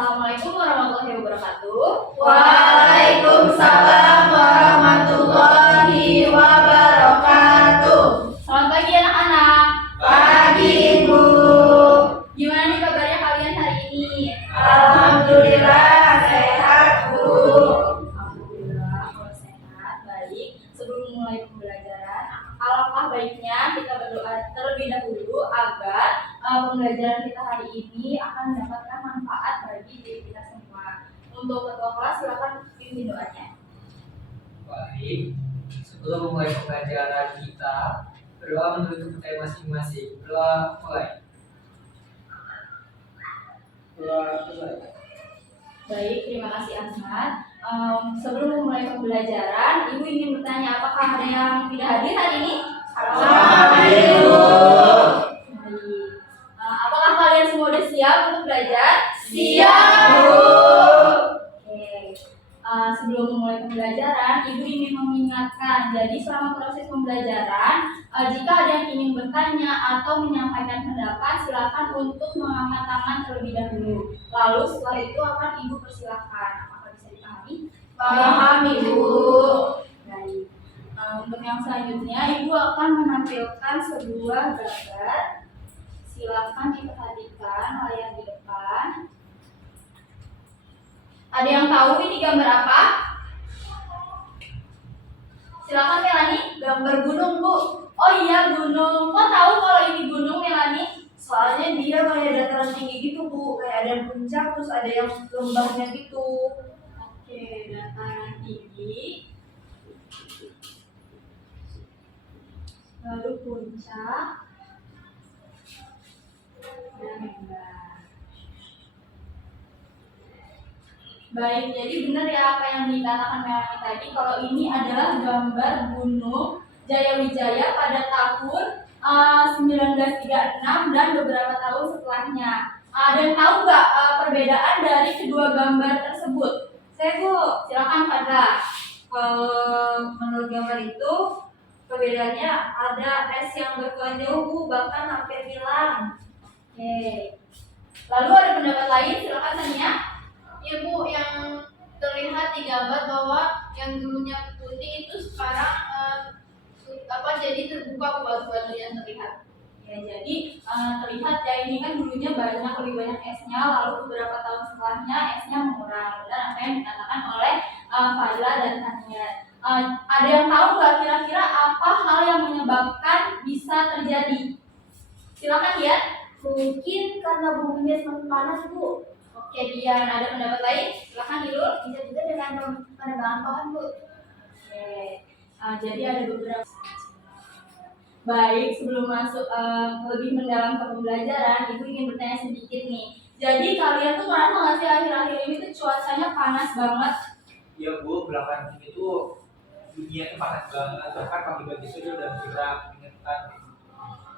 Assalamualaikum warahmatullahi wabarakatuh. Waalaikumsalam warahmatullahi wabarakatuh. Selamat pagi anak-anak. Pagi, Bu. Gimana nih kabarnya kalian hari ini? Alhamdulillah sehat, Bu. Alhamdulillah kalau sehat, baik. Sebelum mulai pembelajaran, alangkah baiknya kita berdoa terlebih dahulu agar pembelajaran kita hari ini akan mendapatkan manfaat bagi diri kita semua. Untuk ketua kelas silakan pimpin doanya. Baik, sebelum memulai pembelajaran kita, berdoa menurut kepercayaan masing-masing. Berdoa mulai. Baik, terima kasih Ahmad. Sebelum memulai pembelajaran, Ibu ingin bertanya apakah ada yang tidak hadir hari ini? Hadir, Bu. Baik. Apakah kalian semua sudah siap untuk belajar? Siap, Bu. Oke. Sebelum memulai pembelajaran, Ibu ingin mengingatkan. Jadi selama proses pembelajaran, jika ada yang ingin bertanya atau menyampaikan pendapat, silakan untuk mengangkat tangan terlebih dahulu. Lalu setelah itu akan Ibu persilahkan. Apakah bisa dipahami? Pahami, Bu. Baik. Untuk yang selanjutnya, Ibu akan menampilkan sebuah gambar. Silakan diperhatikan layar di depan. Ada yang tahu ini gambar apa? Silakan Melani. Gambar gunung, Bu. Oh iya, gunung. Kok tahu kalau ini gunung, Melani? Soalnya dia kayak dataran tinggi gitu, Bu. Kayak ada puncak terus ada yang lembahnya gitu. Oke, dataran tinggi. Lalu puncak dan lembah. Baik, jadi benar ya apa yang dikatakan Melani tadi, kalau ini adalah gambar Gunung Jayawijaya pada tahun 1936 dan beberapa tahun setelahnya. Ada yang tahu nggak perbedaan dari kedua gambar tersebut? Saya, Bu. Silakan Fadla. Menurut gambar itu perbedaannya ada es yang berkelan jauh, Bu, bahkan hampir hilang. Oke. Lalu ada pendapat lain, silakan Tania. Ya Bu, yang terlihat di gambar bahwa yang dulunya putih itu sekarang jadi terbuka batu-batu yang terlihat. Ya, jadi terlihat ya ini kan dulunya lebih banyak esnya, lalu beberapa tahun setelahnya esnya mengurang. Dan apa yang dikatakan oleh Fadla dan Tania. Ada yang tahu nggak kira-kira apa hal yang menyebabkan bisa terjadi? Silakan ya. Mungkin karena buminya semakin panas, Bu. Oke, Dian, ada pendapat lain? Silakan Dilur. Bisa juga dengan penebangan pohon, Bu. Oke, jadi ada beberapa. Baik, sebelum masuk lebih mendalam ke pembelajaran, Ibu ingin bertanya sedikit nih. Jadi kalian tuh merasa nggak sih akhir-akhir ini tuh cuacanya panas banget? Ya Bu, belakangan ini tuh dunia itu panas banget. Bahkan pagi-pagi sudah udah kira mengingatkan.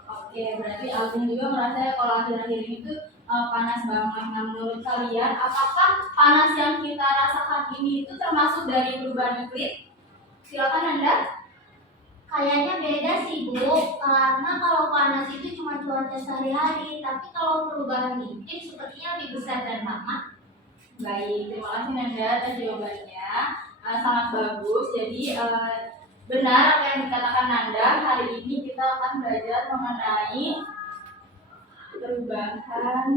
Oke, berarti Agung juga merasa ya kalau akhir-akhir ini tuh panas banget. Nah, menurut kalian, apakah panas yang kita rasakan ini itu termasuk dari perubahan iklim? Silakan Anda. Kayaknya beda sih, Bu, karena kalau panas itu cuma cuaca sehari-hari, tapi kalau perubahan iklim sepertinya lebih besar dan lama. Baik, terima kasih Nanda atas jawabannya. Sangat bagus. Jadi benar apa yang dikatakan Nanda. Hari ini kita akan belajar mengenai perubahan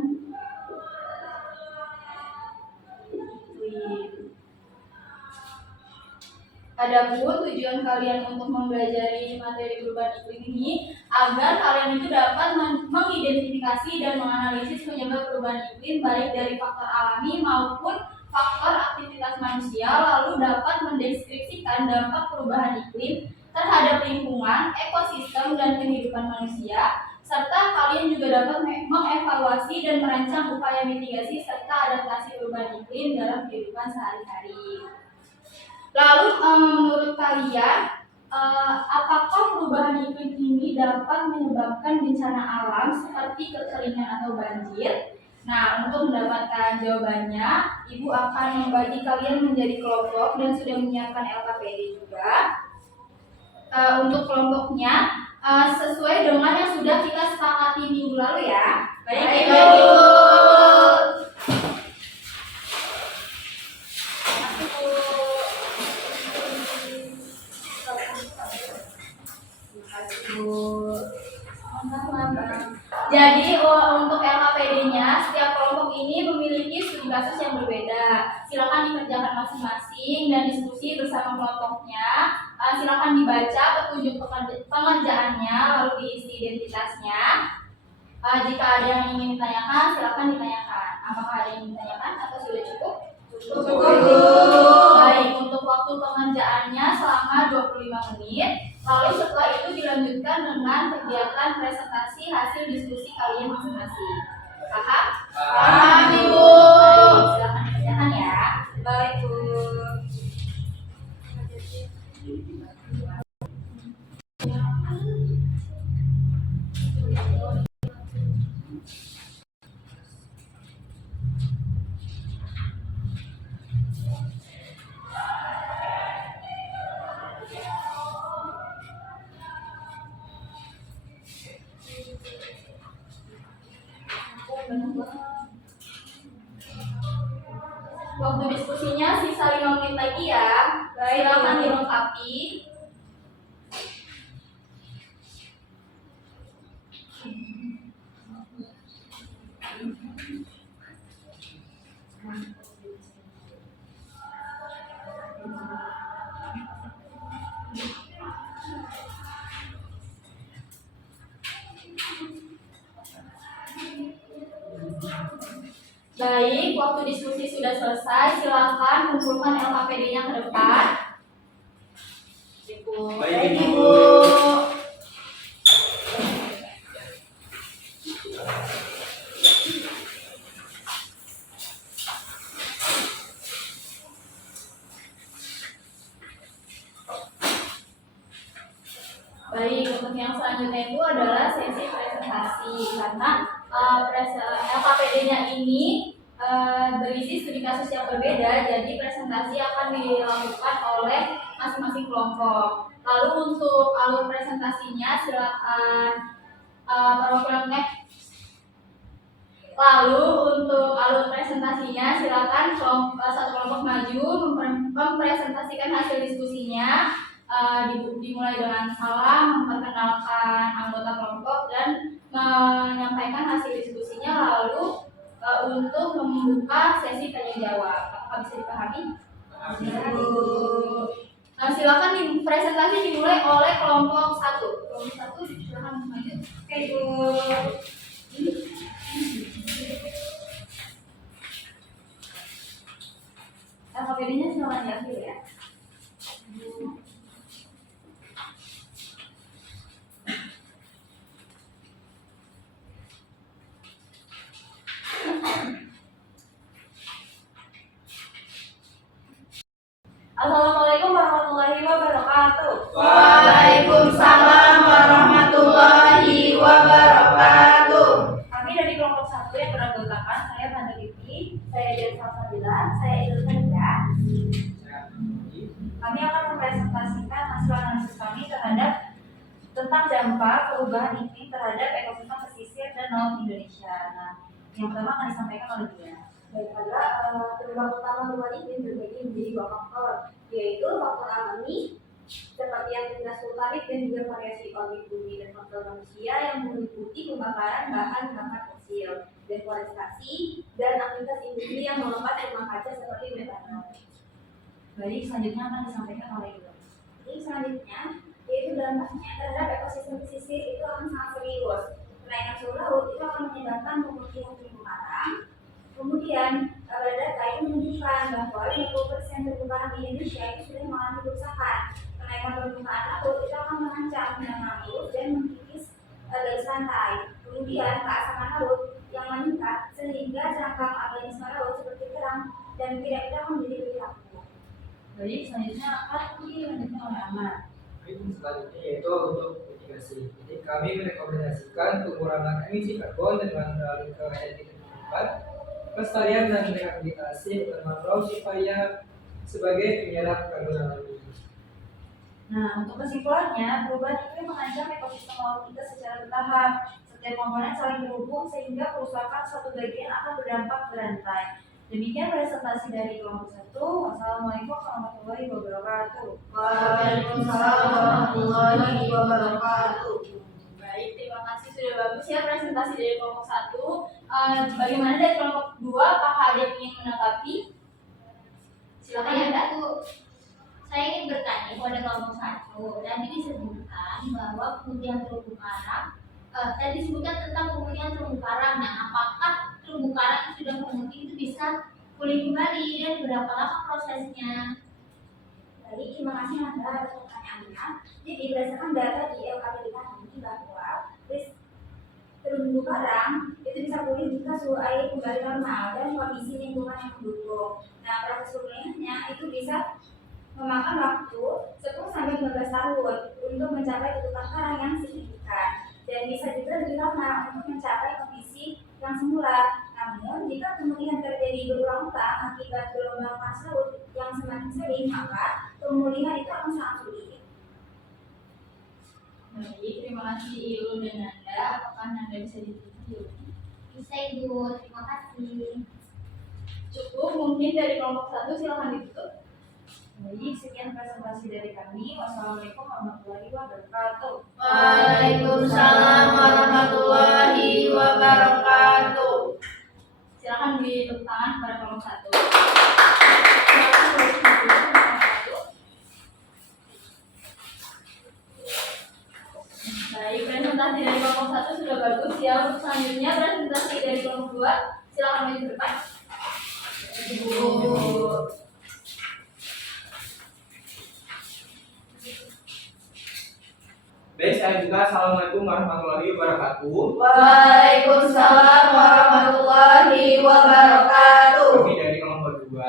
iklim. Adapun tujuan kalian untuk mempelajari materi perubahan iklim ini agar kalian itu dapat mengidentifikasi dan menganalisis penyebab perubahan iklim baik dari faktor alami maupun faktor aktivitas manusia, lalu dapat mendeskripsikan dampak perubahan iklim terhadap lingkungan, ekosistem, dan kehidupan manusia, serta kalian juga dapat mengevaluasi dan merancang upaya mitigasi serta adaptasi perubahan iklim dalam kehidupan sehari-hari. Lalu menurut kalian, apakah perubahan iklim ini dapat menyebabkan bencana alam seperti kekeringan atau banjir? Nah, untuk mendapatkan jawabannya, Ibu akan membagi kalian menjadi kelompok dan sudah menyiapkan LKPD juga. Untuk kelompoknya, sesuai dengan yang sudah kita sepakati minggu lalu ya. Baik, Ibu. Jadi untuk LKPD-nya, setiap kelompok ini memiliki studi kasus yang berbeda. Silakan dikerjakan masing-masing dan diskusi bersama kelompoknya. Silakan dibaca petunjuk pengerjaannya, lalu diisi identitasnya. Jika ada yang ingin ditanyakan, silakan ditanyakan. Apakah ada yang ditanyakan atau sudah cukup? Cukup. Baik, untuk waktu pengerjaannya selama 25 menit. Lalu setelah itu dilanjutkan dengan kegiatan presentasi hasil diskusi kalian masing-masing. Paham? Paham, Ibu. Baik, silakan dikerjakan ya. Baik, Bu. Waktu diskusinya sisa 5 menit lagi ya. Silakan dilengkapi. Baik, waktu diskusi sudah selesai. Silakan kumpulkan LKPD-nya ke depan. Baik, Ibu. Baik, untuk yang selanjutnya itu adalah sesi presentasi karena LKPD-nya ini berisi studi kasus yang berbeda, jadi presentasi akan dilakukan oleh masing-masing kelompok. Lalu untuk alur presentasinya silakan perwakilan Lalu untuk alur presentasinya silakan satu kelompok maju mempresentasikan hasil diskusinya. Dimulai dengan salam, memperkenalkan anggota kelompok dan menyampaikan hasil diskusinya, lalu untuk membuka sesi tanya jawab. Apakah bisa dipahami? Silakan presentasi dimulai oleh kelompok 1. Kelompok 1 silakan maju. Oke, Bu. LKPD-nya silakan diambil ya. Assalamualaikum warahmatullahi wabarakatuh. Waalaikumsalam warahmatullahi wabarakatuh. Kami dari kelompok 1 yang beranggotakan saya Fanda Diti, Saya Dian Salsabila, saya Idul Fadila. kami akan mempresentasikan hasil analisis kami terhadap tentang dampak perubahan iklim terhadap ekosistem pesisir dan laut Indonesia. Nah, yang pertama akan disampaikan oleh dia. Baiklah, penyebab utama perubahan iklim terbagi menjadi 2 faktor, yaitu faktor alami seperti aktivitas vulkanik dan juga variasi orbit bumi, dan faktor manusia yang meliputi pembakaran bahan bakar fosil, deforestasi, dan aktivitas industri yang melepas rumah kaca seperti metanol. Baik, selanjutnya akan disampaikan oleh Ibu. Jadi selanjutnya, yaitu dampaknya terhadap ekosistem pesisir itu akan sangat serius. Kenaikan suhu laut itu akan menyebabkan pemutihan terumbu karang. Kemudian, pada data itu menunjukkan bahwa 50% terumbu karang di Indonesia itu sudah mengalami kerusakan. Kenaikan permukaan laut itu akan mengancam benang mangrove dan mengikis garis pantai. Kemudian, keasaman laut yang meningkat sehingga cangkang organisme laut seperti kerang dan kira-kira menjadi lebih rapuh. Baik, selanjutnya akan dilanjutkan oleh Ahmad. Baik, selanjutnya yaitu untuk mitigasi. Jadi kami merekomendasikan pengurangan emisi karbon dengan beralih ke energi terbarukan, pelestarian dan rehabilitasi hutan mangrove supaya sebagai penyerap karbon alami. Nah, untuk kesimpulannya, perubahan iklim mengancam ekosistem laut kita secara bertahap. Setiap komponen saling terhubung sehingga kerusakan suatu bagian akan berdampak berantai. Demikian presentasi dari kelompok 1. Wassalamualaikum warahmatullahi wabarakatuh. Waalaikumsalam warahmatullahi wabarakatuh. Baik, terima kasih sudah bagus ya presentasi dari kelompok 1. Bagaimana dari kelompok 2? Apakah ada yang ingin menanggapi? Silakan Anda. Saya ingin bertanya kepada kelompok 1. Tadi disebutkan bahwa kemudian terumbu karang, tadi disebutkan tentang pemulihan terumbu karang. Nah, apakah terumbu karang yang sudah memutih itu bisa pulih kembali dan berapa lama prosesnya? Baik, terima kasih Anda atas pertanyaannya. Jadi berdasarkan data di LKPD kami bahwa terumbu karang itu bisa pulih jika suhu air kembali normal dan kondisi lingkungan yang mendukung. Nah, proses pemulihannya itu bisa memakan waktu 10-15 tahun untuk mencapai tutupan karang yang signifikan dan bisa juga lebih lama untuk mencapai kondisi yang semula. Namun, jika pemulihan terjadi berulang-ulang akibat gelombang panas laut yang semakin sering, maka pemulihan itu akan sangat sulit. Baik, terima kasih Ilu dan Nanda. Apakah Nanda bisa ditutup? Bisa Ibu, terima kasih. Cukup, mungkin dari kelompok 1 silakan ditutup. Baik, sekian presentasi dari kami. Wassalamualaikum warahmatullahi wabarakatuh. Waalaikumsalam warahmatullahi wabarakatuh. Silakan beri tepuk tangan kepada kelompok 1. Baik, presentasi dari kelompok 1 sudah bagus ya. Untuk selanjutnya presentasi dari kelompok 2. Silakan maju ke depan. Baik, saya juga assalamualaikum warahmatullahi wabarakatuh. Waalaikumsalam warahmatullahi wabarakatuh. Kami dari kelompok 2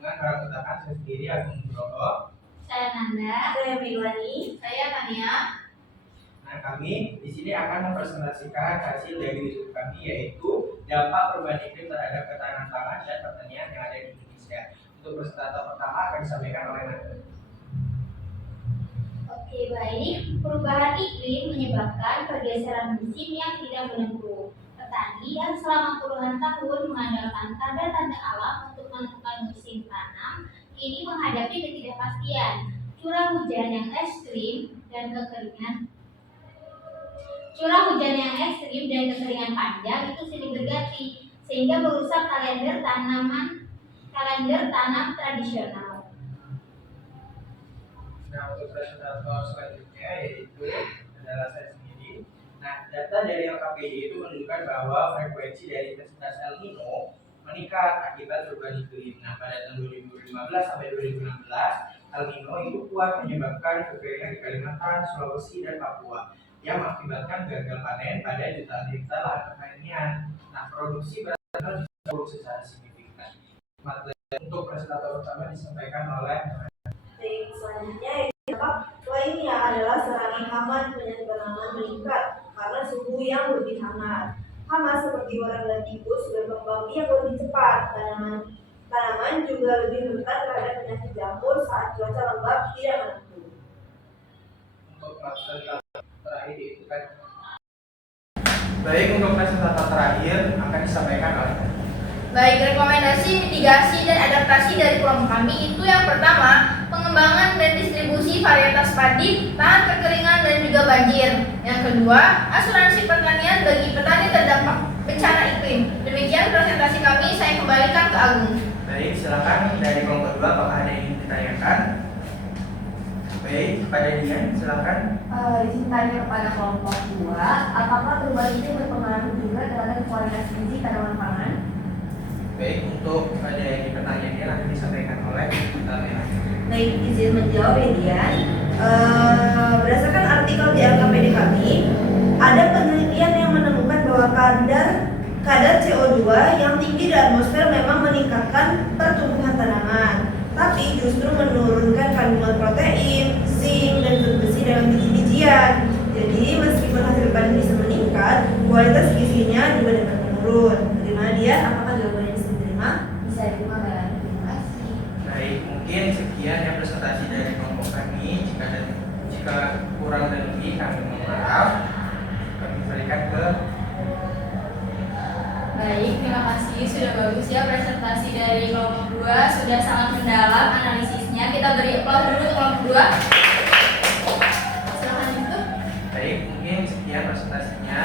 dengan para ketakan saya sendiri Agung Nugroho. Saya Nanda. Saya Milani. Saya Tania. Nah, kami di sini akan mempresentasikan hasil dari riset kami, yaitu dampak perubahan iklim terhadap ketahanan pangan dan pertanian yang ada di Indonesia. Untuk presentator pertama akan disampaikan oleh Nanda. Oke, baik. Perubahan iklim menyebabkan pergeseran musim yang tidak menentu. Petani yang selama puluhan tahun mengandalkan tanda-tanda alam untuk menentukan musim tanam, kini menghadapi ketidakpastian, curah hujan yang ekstrim dan kekeringan panjang itu silih berganti sehingga merusak kalender tanam tradisional. Nah, untuk presentator selanjutnya yaitu adalah saya sendiri. Nah, data dari LKPD itu menunjukkan bahwa frekuensi dari intensitas El Nino meningkat akibat perubahan iklim. Nah, pada tahun 2015 sampai 2016, El Nino itu kuat menyebabkan kekeringan di Kalimantan, Sulawesi, dan Papua yang mengakibatkan gagal panen pada jutaan hektar lahan pertanian. Nah, produksi beras turun secara signifikan. Materi untuk presentator utama disampaikan oleh selanjutnya lainnya adalah serangan hama dan penyakit tanaman meningkat karena suhu yang lebih hangat. Hama seperti warna tikus berkembang biak lebih cepat. Tanaman juga lebih rentan terhadap penyakit jamur saat cuaca lembab tidak menentu. untuk presentator terakhir itu kan. Baik, untuk presentator terakhir akan disampaikan oleh Baik, rekomendasi mitigasi dan adaptasi dari kelompok kami itu yang pertama, pengembangan dan distribusi varietas padi, tahan kekeringan dan juga banjir. Yang kedua, asuransi pertanian bagi petani terdampak bencana iklim. Demikian presentasi kami, saya kembalikan ke Agung. Baik, silakan dari kelompok 2 apakah ada yang ingin ditanyakan? Baik, kepada Dian, silakan. Izin tanya kepada kelompok 2, apakah perubahan itu berpengaruh juga terhadap kualitas gizi tanaman pangan? Baik, untuk pada yang pertanyaannya nanti disampaikan oleh Tania. Baik, izin menjawab ya Dian. Berdasarkan artikel di LKPD kami, ada penelitian yang menemukan bahwa kadar CO2 yang tinggi di atmosfer memang meningkatkan pertumbuhan tanaman, tapi justru menurunkan kandungan protein, zinc, dan zat besi dalam biji-bijian. Jadi meskipun hasil panen bisa meningkat, kualitas gizinya juga dapat menurun. Bagaimana Dian? Apakah jawabannya bisa diterima? Bisa diterima kan? Terima kasih. Baik, mungkin sekian ya presentasi dari kelompok kami. Jika kurang dan lebih kami mohon maaf. Kami kembalikan ke. Baik, terima kasih. Sudah bagus ya presentasi dari kelompok 2. Sudah sangat mendalam analisisnya. Kita beri aplaus dulu untuk kelompok 2. Silakan itu. Baik, mungkin sekian presentasinya.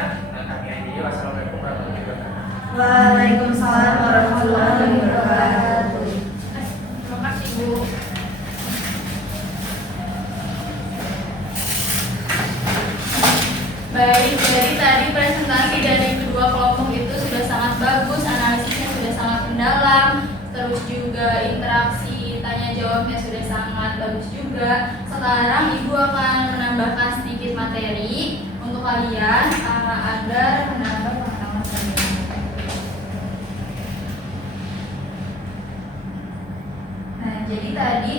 Waalaikumsalam warahmatullahi wabarakatuh. Terima kasih Bu. Baik, jadi tadi presentasi dari kedua kelompok itu sudah sangat bagus, analisisnya sudah sangat mendalam, terus juga interaksi tanya jawabnya sudah sangat bagus juga. Sekarang Ibu akan menambahkan sedikit materi untuk kalian agar menambah pengetahuan kalian. Nah, jadi tadi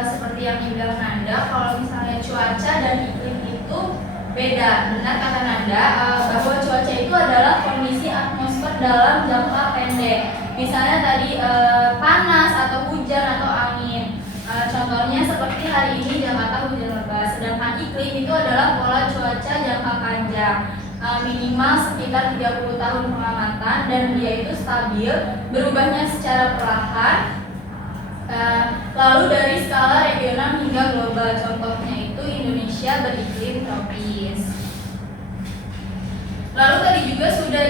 seperti yang dibilang Nanda, kalau misalnya cuaca dan iklim itu beda. Benar kata Nanda bahwa cuaca itu adalah kondisi atmosfer dalam jangka pendek. Misalnya tadi panas atau hujan atau angin. Contohnya seperti hari ini Jakarta hujan lebat. Sedangkan iklim itu adalah pola cuaca jangka panjang. Minimal sekitar 30 tahun pengamatan dan dia itu stabil, berubahnya secara perlahan. Lalu dari skala regional hingga global, contohnya itu Indonesia beriklim tropis. Lalu tadi juga sudah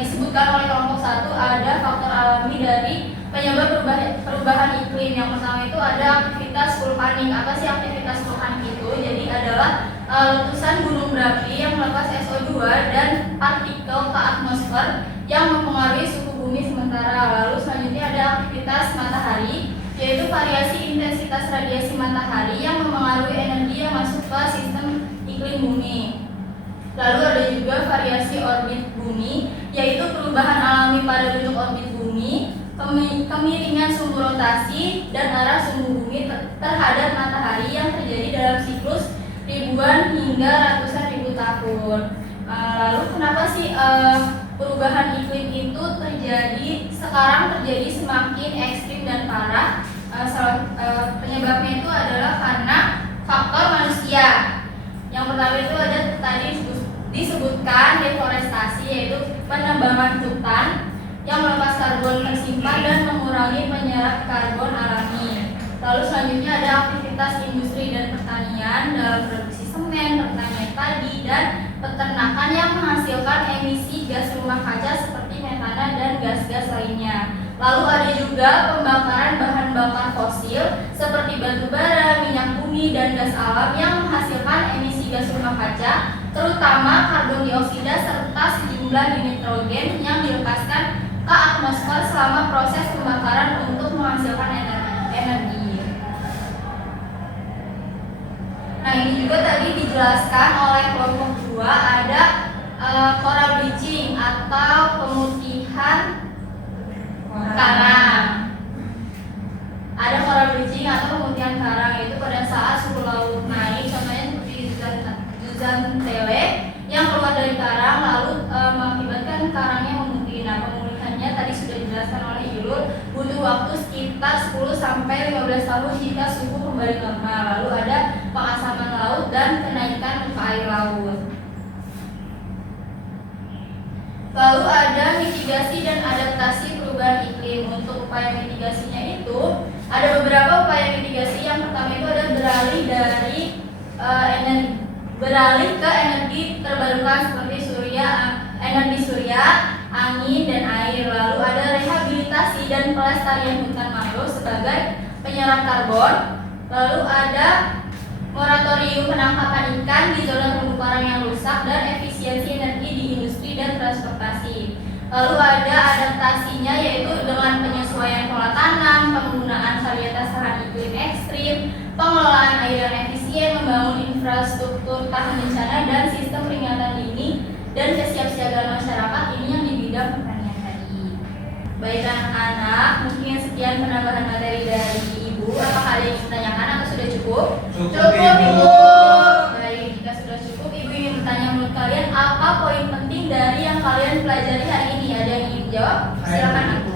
disebutkan oleh kelompok 1 ada faktor alami dari penyebab perubahan iklim. Yang pertama itu ada aktivitas vulkanik. Apa sih aktivitas vulkanik itu? Jadi adalah letusan gunung berapi yang melepas SO2 dan partikel ke atmosfer yang mempengaruhi suhu bumi sementara. Lalu selanjutnya ada aktivitas matahari, yaitu variasi intensitas radiasi matahari yang mempengaruhi energi yang masuk ke sistem iklim bumi. Lalu ada juga variasi orbit bumi, yaitu perubahan alami pada bentuk orbit bumi, kemiringan sumbu rotasi, dan arah sumbu bumi terhadap matahari yang terjadi dalam siklus ribuan hingga ratusan ribu tahun. Lalu kenapa sih perubahan iklim itu sekarang terjadi semakin ekstrim dan parah? Penyebabnya itu adalah karena faktor manusia. Yang pertama itu ada tadi disebutkan deforestasi, yaitu penebangan hutan yang melepas karbon tersimpan dan mengurangi penyerap karbon alami. Lalu selanjutnya ada aktivitas industri dan pertanian dalam produksi semen, pertanian padi, dan peternakan yang menghasilkan emisi gas rumah kaca seperti metana dan gas-gas lainnya. Lalu ada juga pembakaran bahan bakar fosil seperti batu bara, minyak bumi, dan gas alam yang menghasilkan emisi gas rumah kaca, terutama karbon dioksida serta sejumlah nitrogen yang dilepaskan ke atmosfer selama proses pembakaran untuk menghasilkan energi. Nah, ini juga tadi dijelaskan oleh kelompok 2 ada coral bleaching atau pemutihan karang. Ada coral bleaching atau pemutihan karang, yaitu pada saat suhu laut naik, contohnya seperti zooxanthellae yang keluar dari karang lalu mengakibatkan karangnya memutih. Nah, pemulihannya tadi sudah dijelaskan oleh Ilul, butuh waktu sekitar 10-15 tahun jika suhu kembali normal. Lalu ada pengasaman laut dan kenaikan muka air laut. Lalu ada mitigasi dan adaptasi perubahan iklim. Untuk upaya mitigasinya itu ada beberapa upaya mitigasi. Yang pertama itu ada beralih ke energi terbarukan seperti energi surya, angin, dan air. Lalu ada rehabilitasi dan pelestarian hutan mangrove sebagai penyerap karbon. Lalu ada moratorium penangkapan ikan di zona terumbu karang yang rusak dan efisiensi energi di industri dan transportasi. Lalu ada adaptasinya, yaitu dengan penyesuaian pola tanam, penggunaan varietas tahan iklim ekstrim, pengelolaan air yang efisien, membangun infrastruktur tahan bencana, dan sistem peringatan dini dan kesiapsiagaan masyarakat. Ini yang di bidang pertanian tadi. Baik anak-anak, mungkin sekian penambahan materi dari Ibu. Apakah ada yang ingin ditanyakan atau sudah cukup? Cukup, Ibu. Baik, jika sudah cukup, Ibu ingin bertanya menurut kalian apa poin penting dari yang kalian pelajari hari ini? Ada yang ingin jawab? Silakan Ibu.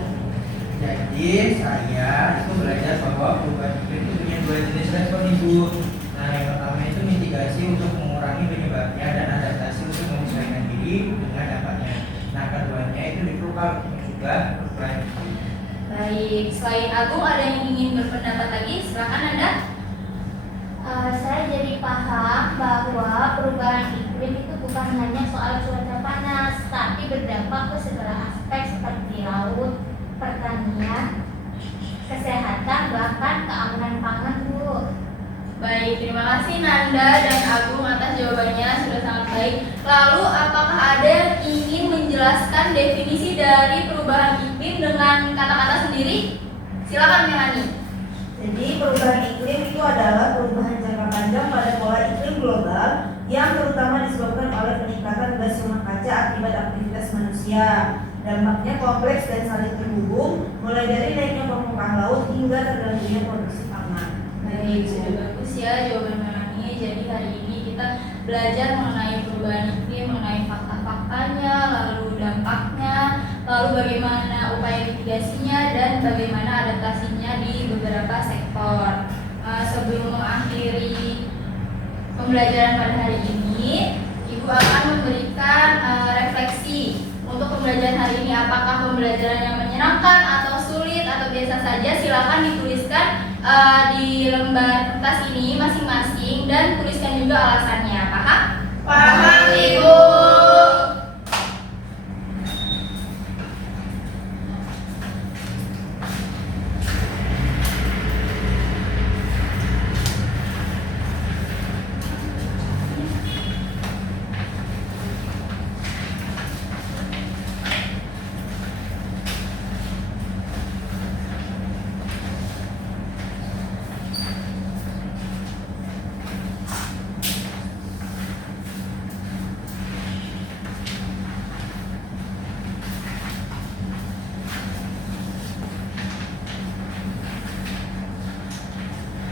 Jadi saya itu belajar bahwa perubahan iklim itu punya 2 jenis respon Ibu. Nah, yang pertama itu mitigasi untuk mengurangi penyebabnya dan adaptasi untuk menyesuaikan diri dengan dampaknya. Nah, keduanya itu diperlukan untuk mencegah perubahan iklim. Baik, selain Agung ada yang ingin berpendapat lagi? Silakan Anda. Saya jadi paham bahwa perubahan iklim itu bukan hanya soal cuaca panas, berarti berdampak ke segala aspek seperti laut, pertanian, kesehatan, bahkan keamanan pangan, Bu. Baik, terima kasih Nanda dan Agung atas jawabannya, sudah sangat baik. Lalu, apakah ada yang ingin menjelaskan definisi dari perubahan iklim dengan kata-kata sendiri? Silakan Melani. Jadi perubahan iklim itu adalah perubahan jangka panjang pada pola iklim global yang terutama disebabkan oleh peningkatan gas rumah kaca akibat aktivitas manusia. Dampaknya kompleks dan saling terhubung, mulai dari naiknya permukaan laut hingga terganggunya produksi pangan. Baik, sudah bagus ya jawaban Melani. Jadi hari ini kita belajar mengenai perubahan iklim, mengenai fakta-faktanya, lalu dampaknya, lalu bagaimana upaya mitigasinya dan bagaimana adaptasinya di beberapa sektor. Sebelum mengakhiri pembelajaran pada hari ini, Ibu akan memberikan refleksi untuk pembelajaran hari ini. Apakah pembelajaran yang menyenangkan atau sulit atau biasa saja? Silakan dituliskan di lembar kertas ini masing-masing dan tuliskan juga alasannya. Paham? Paham, Ibu.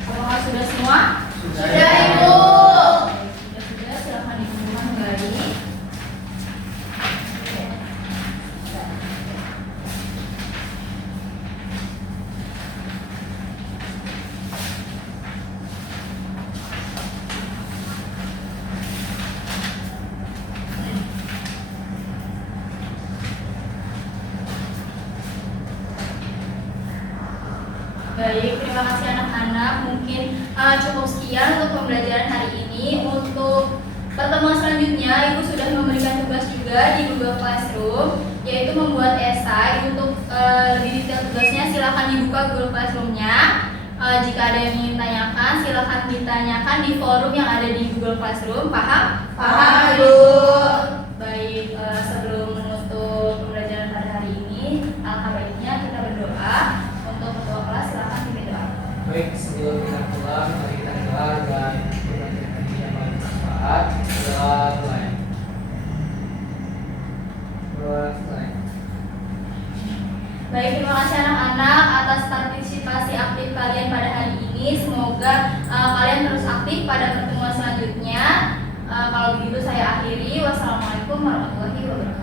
Apakah sudah semua? Sudah, Ibu. Sudah, silakan dikumpulkan kembali. Baik, terima kasih anak-anak. Mungkin cukup sekian untuk pembelajaran hari ini. Untuk pertemuan selanjutnya, Ibu sudah memberikan tugas juga di Google Classroom, yaitu membuat esai. Untuk lebih detail tugasnya, silakan dibuka Google Classroom-nya. Jika ada yang ingin tanyakan, silakan ditanyakan di forum yang ada di Google Classroom. Paham? Paham, Ibu. Baik, sebelum menutup pembelajaran pada hari ini, alangkah baiknya kita berdoa. Untuk ketua kelas, silakan pimpin doa. Baik, sebelum kita pulang, mari kita doa dan pembelajaran hari yang bermanfaat. Mulai. Baik, terima kasih anak-anak atas partisipasi aktif kalian pada hari ini. Semoga kalian terus aktif pada pertemuan selanjutnya. Kalau begitu saya akhiri. Wassalamualaikum warahmatullahi wabarakatuh.